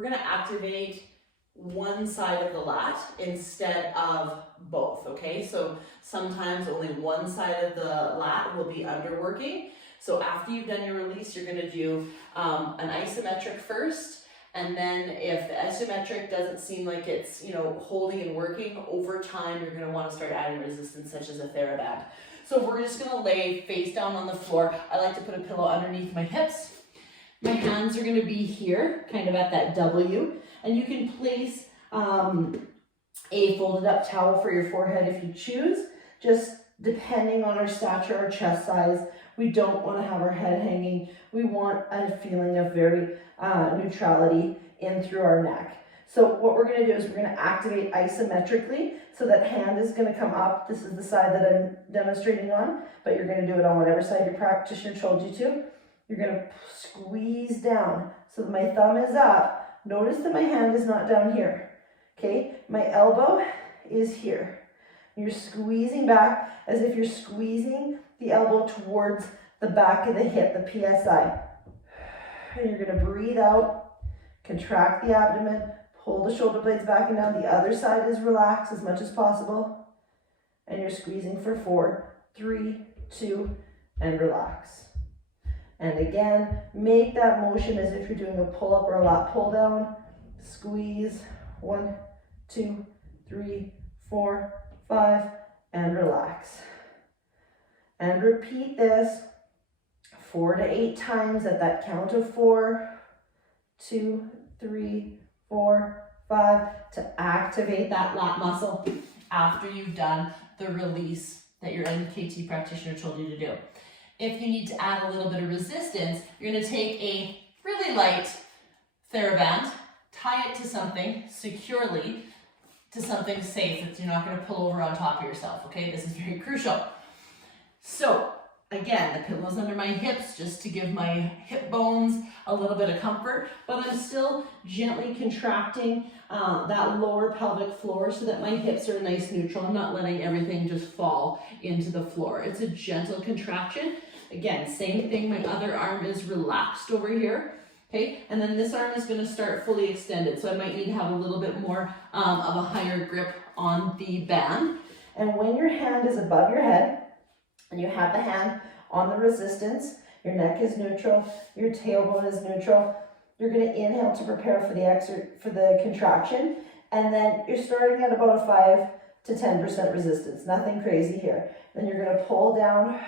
we're gonna activate one side of the lat instead of both, okay? So sometimes only one side of the lat will be underworking. So after you've done your release, you're gonna do an isometric first, and then if the isometric doesn't seem like it's, you know, holding and working, over time you're gonna wanna start adding resistance such as a TheraBand. So we're just gonna lay face down on the floor. I like to put a pillow underneath my hips. My hands are gonna be here, kind of at that W, and you can place a folded up towel for your forehead if you choose, just depending on our stature, our chest size. We don't want to have our head hanging. We want a feeling of very neutrality in through our neck. So what we're going to do is we're going to activate isometrically. So that hand is going to come up. This is the side that I'm demonstrating on, but you're going to do it on whatever side your practitioner told you to. You're going to squeeze down so that my thumb is up. Notice that my hand is not down here. Okay, my elbow is here. You're squeezing back as if you're squeezing the elbow towards the back of the hip, the PSI. And you're going to breathe out, contract the abdomen, pull the shoulder blades back and down. The other side is relaxed as much as possible. And you're squeezing for 4, 3, 2, and relax. And again, make that motion as if you're doing a pull-up or a lat pull-down. Squeeze, 1, 2, 3, 4, 5, and relax. And repeat this 4 to 8 times at that count of 4, 2, 3, 4, 5 to activate that lat muscle after you've done the release that your NKT practitioner told you to do. If you need to add a little bit of resistance, you're going to take a really light TheraBand, tie it to something securely, to something safe that you're not going to pull over on top of yourself, okay? This is very crucial. So again, the pillow's under my hips just to give my hip bones a little bit of comfort, but I'm still gently contracting that lower pelvic floor so that my hips are nice neutral. I'm not letting everything just fall into the floor. It's a gentle contraction. Again, same thing, my other arm is relaxed over here. Okay, and then this arm is going to start fully extended, so I might need to have a little bit more of a higher grip on the band. And when your hand is above your head, and you have the hand on the resistance, your neck is neutral, your tailbone is neutral, you're going to inhale to prepare for the contraction, and then you're starting at about a 5 to 10% resistance, nothing crazy here. Then you're going to pull down,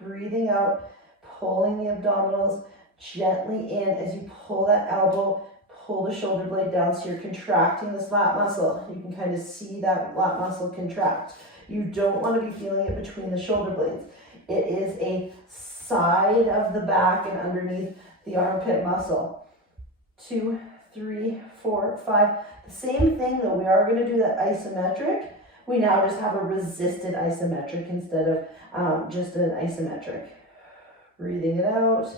breathing out, pulling the abdominals gently in as you pull that elbow, pull the shoulder blade down, so you're contracting this lat muscle. You can kind of see that lat muscle contract. You don't want to be feeling it between the shoulder blades. It is a side of the back and underneath the armpit muscle. 2, 3, 4, 5. The same thing though, we are going to do that isometric. We now just have a resisted isometric instead of just an isometric. Breathing it out.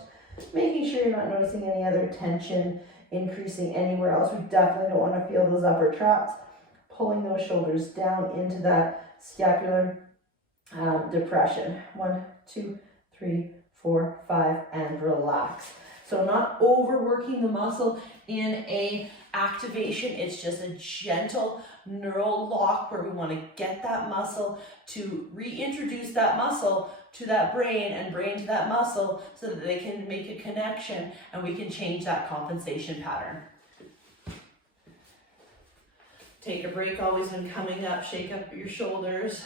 Making sure you're not noticing any other tension increasing anywhere else. We definitely don't want to feel those upper traps. Pulling those shoulders down into that scapular depression. 1, 2, 3, 4, 5, and relax. So not overworking the muscle in a activation. It's just a gentle neural lock where we want to get that muscle to reintroduce that muscle to that brain and brain to that muscle so that they can make a connection and we can change that compensation pattern. Take a break always when coming up, shake up your shoulders,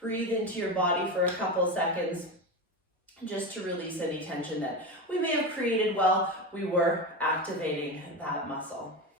breathe into your body for a couple of seconds just to release any tension that we may have created while we were activating that muscle.